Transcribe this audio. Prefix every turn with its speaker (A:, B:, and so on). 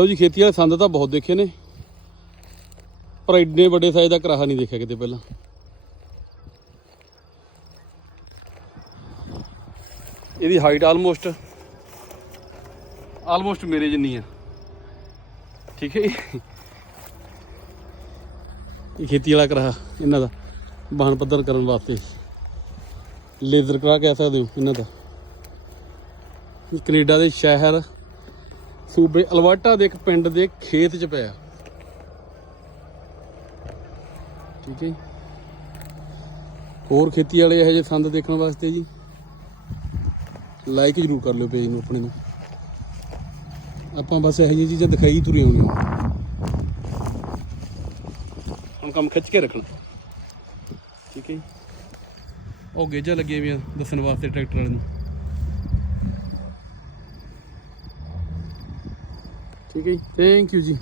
A: ਲਓ ਜੀ, ਖੇਤੀ ਵਾਲੇ ਸੰਦ ਤਾਂ ਬਹੁਤ ਦੇਖੇ ਨੇ। ਪਰ ਇੰਨੇ ਵੱਡੇ ਸਾਈਜ਼ ਦਾ ਕਰਾਹਾ ਨਹੀਂ ਦੇਖਿਆ ਕਿਤੇ ਪਹਿਲਾਂ। ਇਹਦੀ ਹਾਈਟ ਆਲਮੋਸਟ ਆਲਮੋਸਟ ਮੇਰੇ ਜਿੰਨੀ ਆ। ਠੀਕ ਹੈ ਜੀ? ਇਹ ਖੇਤੀ ਵਾਲਾ ਕਰਾਹਾ, ਇਹਨਾਂ ਦਾ। ਵਾਹਨ ਪੱਧਰ ਕਰਨ ਵਾਸਤੇ। ਲੇਜ਼ਰ ਕਰਾ ਕਹਿ ਸਕਦੇ ਹੋ, ਇਹਨਾਂ ਦਾ। ਇਹ ਕੈਨੇਡਾ ਦੇ ਸ਼ਹਿਰ ਸੂਬੇ ਅਲਬਰਟਾ ਦੇ ਇੱਕ ਪਿੰਡ ਦੇ ਖੇਤ 'ਚ ਪਿਆ। ਠੀਕ ਹੈ ਜੀ। ਹੋਰ ਖੇਤੀ ਵਾਲੇ ਇਹੋ ਜਿਹੇ ਸੰਦ ਦੇਖਣ ਵਾਸਤੇ ਜੀ। ਲਾਈਕ ਜ਼ਰੂਰ ਕਰ ਲਿਓ ਪੇਜ ਨੂੰ ਆਪਣੇ ਨੂੰ। ਆਪਾਂ ਬਸ ਇਹੋ ਜਿਹੀਆਂ ਚੀਜ਼ਾਂ ਦਿਖਾਈ ਤੁਰੀ ਹੋਣੀਆਂ ਹੁਣ ਕੰਮ ਖਿੱਚ ਕੇ ਰੱਖਣਾ। ਠੀਕ ਹੈ ਜੀ। ਉਹ ਗੇਜਾਂ ਲੱਗੇ ਵੀ ਆ ਦੱਸਣ ਵਾਸਤੇ ਟਰੈਕਟਰ ਵਾਲੇ ਨੂੰ। ਠੀਕ ਹੈ ਜੀ। ਥੈਂਕ ਯੂ ਜੀ।